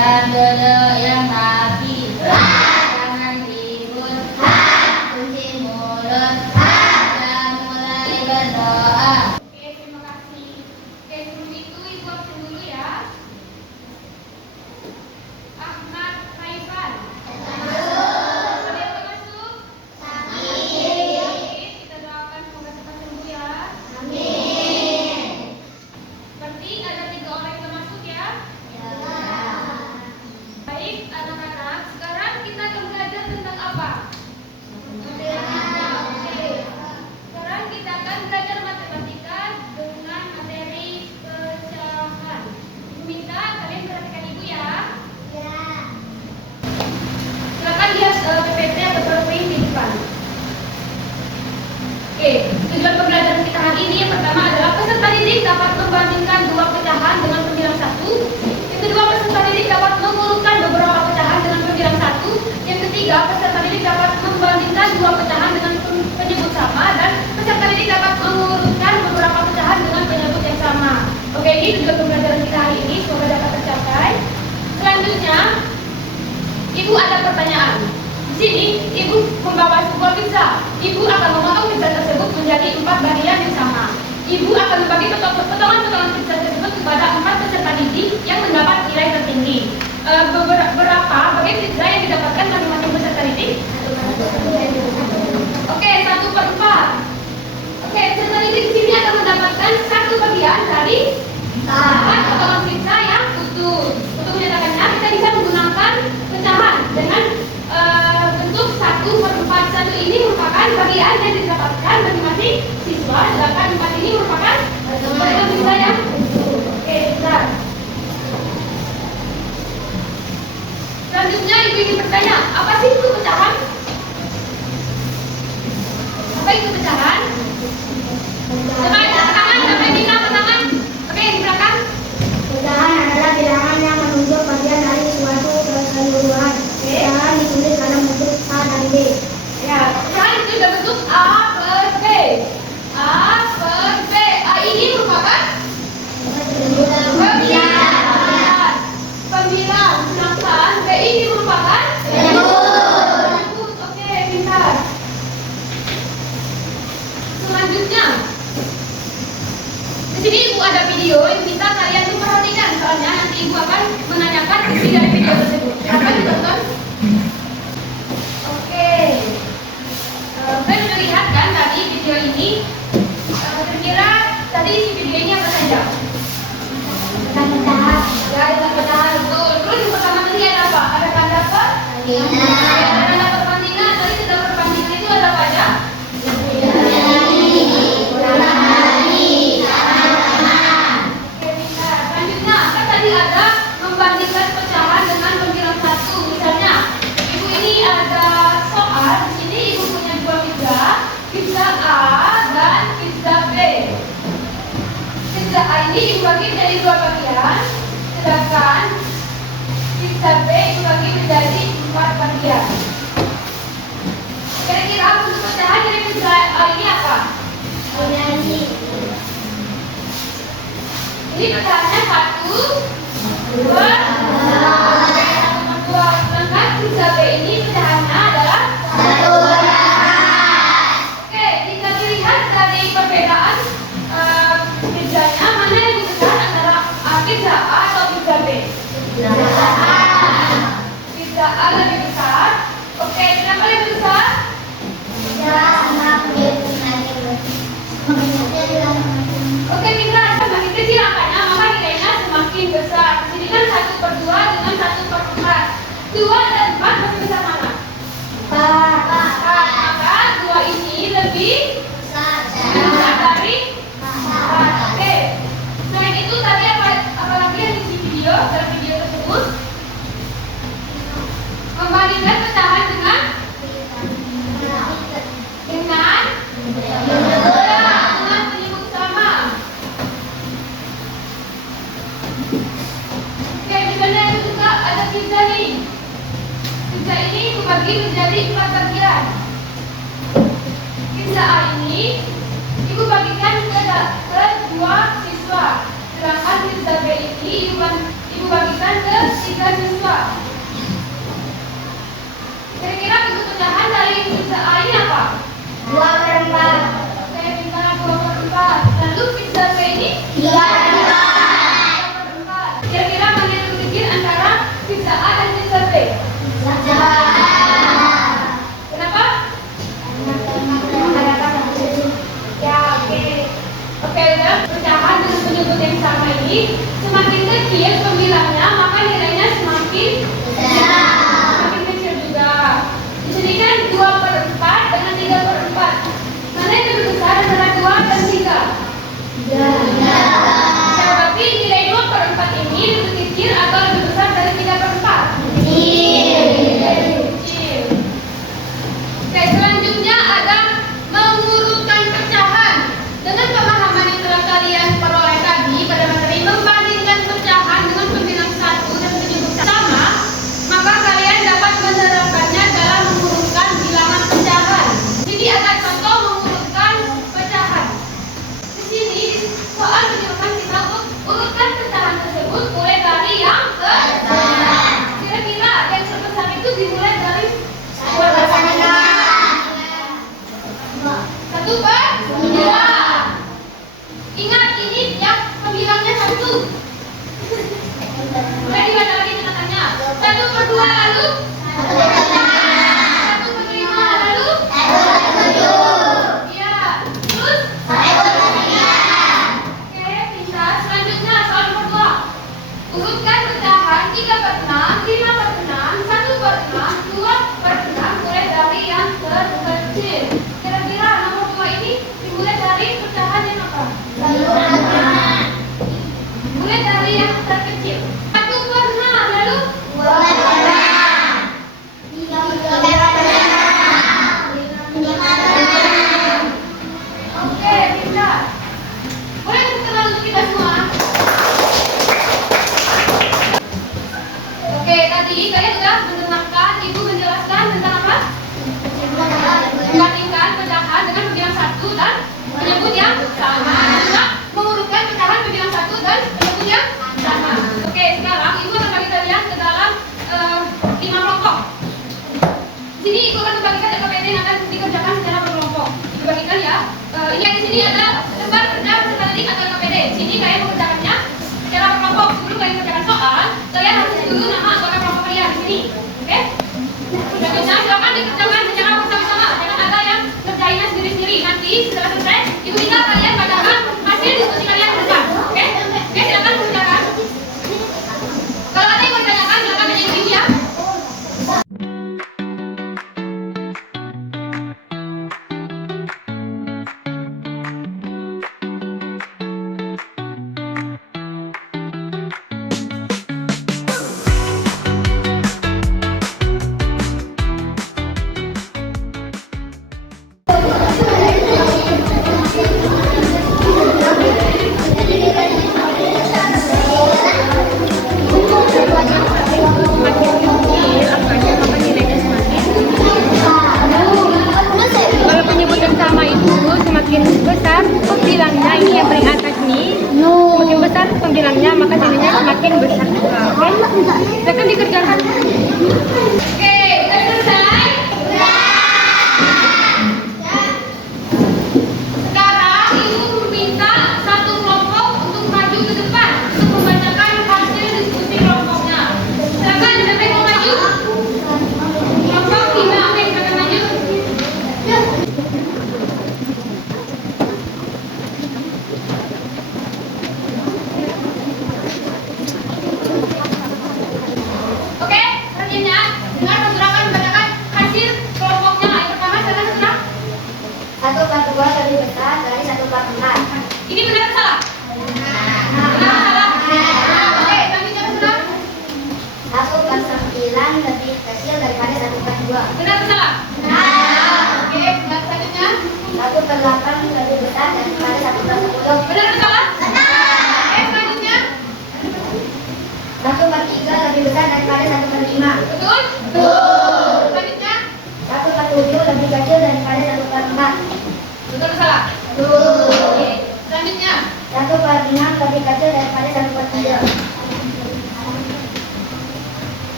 dan dodol yang rapi. Jangan ribut, kunci mulut, dan mulai berdoa. Oke, terima kasih. Oke, sebelum itu Ibu absen dulu ya. Ahmad Haifan. Ada yang masuk? Sakit. Kita doakan semoga cepat sembuh ya. Berarti ada 3 orang yang masuk ya. Baik, anak-anak. Sekarang kita akan belajar tentang apa? Sekarang kita akan belajar matematika dengan materi pecahan. Ibu minta kalian perhatikan Ibu ya. Silakan lihat PPT atau PowerPoint di depan. Oke, tujuan pembelajaran kita hari ini yang pertama adalah peserta didik dapat membandingkan 2 pecahan dengan pembilang 1. Yang kedua, peserta didik dapat mengurutkan beberapa pecahan dengan pembilang 1. Yang ketiga, peserta didik dapat membandingkan 2 pecahan dengan penyebut sama, dan peserta didik dapat mengurutkan beberapa pecahan dengan penyebut yang sama. Oke, ini tujuan pembelajaran kita hari ini, semoga dapat tercapai. Selanjutnya, Ibu ada pertanyaan. Di sini, Ibu membawa sebuah pizza. Ibu akan memotong pizza tersebut menjadi 4 bagian yang sama. Ibu akan membagi potongan-potongan pizza tersebut kepada 4 peserta didik yang mendapat nilai tertinggi. Berapa bagian pizza yang didapatkan masing-masing peserta didik? Oke, 1/4. Oke, peserta didik di sini akan mendapatkan 1 bagian dari 4 potongan pizza yang utuh. Untuk menyatakannya, kita bisa menggunakan pecahan dengan bentuk 1/4. 1 ini merupakan bagian yang didapatkan masing-masing siswa, sedangkan 4 ini merupakan potongan pizza yang utuh. Oke, benar. Selanjutnya Ibu ingin bertanya, apa sih itu pecahan? Apa itu pecahan? Tangan. Oke, di belakang. Pecahan adalah bilangan yang menunjuk bagian dari suatu keseluruhan. Pecahan ditulis dalam bentuk A dan B. Ya, pecahan itu dalam bentuk A per B. A per B. A ini merupakan pembilang. Sedangkan B ini merupakan penyebut. Oke, pintar. Selanjutnya, di sini Ibu ada video yang minta kalian diperhatikan, soalnya nanti Ibu akan menanyakan isi dari video tersebut. Silakan ditonton. Oke. Kalian sudah lihat kan tadi video ini? Kira-kira tadi isi video ini apa saja? Pecahan. Ya, ada pecahan, betul. Terus yang pertama tadi ada apa? Ada tanda apa? Ada tanda perbandingan. Tadi tanda perbandingan itu ada apa aja? Oke, bisa. Selanjutnya, kan tadi ada membandingkan pecahan dengan pembilang 1. Misalnya, Ibu ini ada soal. Di sini Ibu punya 2 pizza, pizza A dan pizza B. Pizza A ini Ibu bagi menjadi 2 bagian, sedangkan pizza B Ibu bagi menjadi 4 bagian. Kira-kira untuk pecahan dari pizza A ini apa? Ini pecahannya 1, 2, 2. Sedangkan pizza B ini pecahannya adalah 1. Oke, jika dilihat dari perbedaan pizzanya, mana yang lebih besar antara pizza A atau pizza B? Pizza A lebih besar. Oke, kenapa lebih besar? Oke, Mitra, semakin kecil angkanya, maka nilainya semakin besar. Di sini kan 1/2 dengan 1/4. 2 dan 4 masih besar mana? 4. Maka 2 ini lebih besar dari 4. Oke. Selain itu tadi apalagi yang di video, dalam video tersebut? Membandingkan pecahan dengan penyebut sama. Oke, misalnya itu juga ada pizza nih. Pizza ini dibagi menjadi 4 bagian. Pizza A ini Ibu bagikan dibagikan ke 3 siswa. Kira-kira bentuk pecahan dari pizza A ini apa? 2/4. Oke, pintar 2/4. Lalu pizza B ini? 3/4. 2/4. Kira-kira mana yang lebih kecil antara pizza A dan pizza B? Kenapa? Ya, oke. Oke, dalam pecahan dengan penyebut yang sama ini, semakin kecil pembilangnya, maka nilainya semakin kecil juga. Di sini kan 2/4 dengan 3/4. Mana yang lebih besar antara 2 dan 3? Berarti nilai 2/4 ini lebih kecil atau lebih besar dari 3/4? Kecil. Oke, selanjutnya ada mengurutkan pecahan. Dengan pemahaman yang telah kalian peroleh tadi pada materi membandingkan pecahan dengan pembilang satu dan penyebut sama, maka kalian dapat menerapkannya dalam mengurutkan bilangan pecahan. Jadi ada contoh mengurutkan pecahan. Di sini soal menunjukkan kita untuk urutkan pecahan tersebut mulai dari yang terbesar. Kira-kira yang terbesar itu dimulai dari satu per 2. Ingat ini yang pembilangnya 1. Mulai dibaca lagi catatannya. 1/2 lalu 1/5 lalu 1/7. Iya. Terus 1/3. Oke, pintar. Selanjutnya soal nomor 2. Urutkan pecahan 3/6, 5/6, 1/6, 2/6 mulai dari yang terkecil. Kira-kira nomor 2 ini dimulai dari pecahan yang apa? 1/6.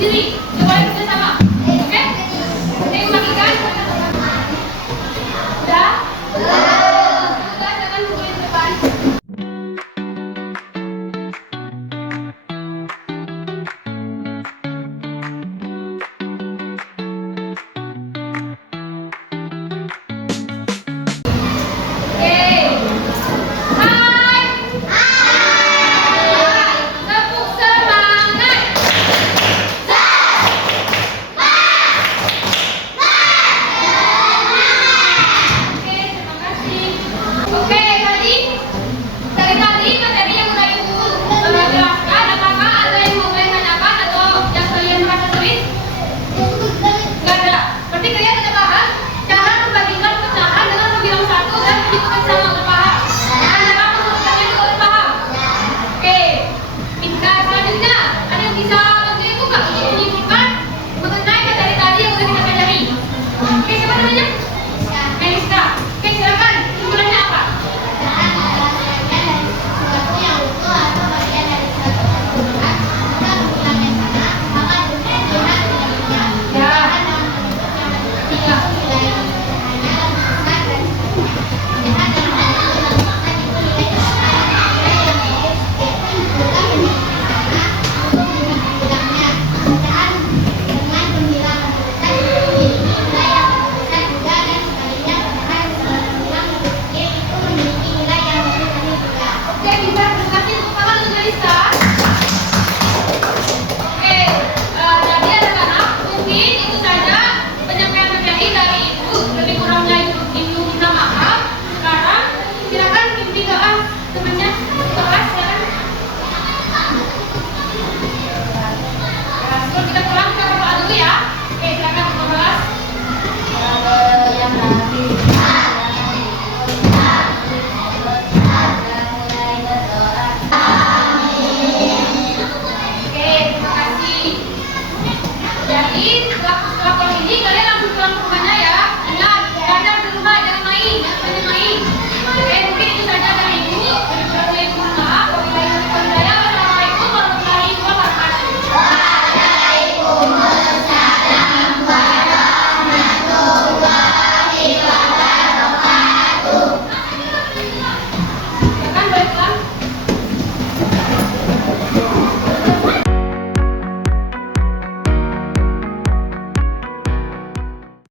sendiri.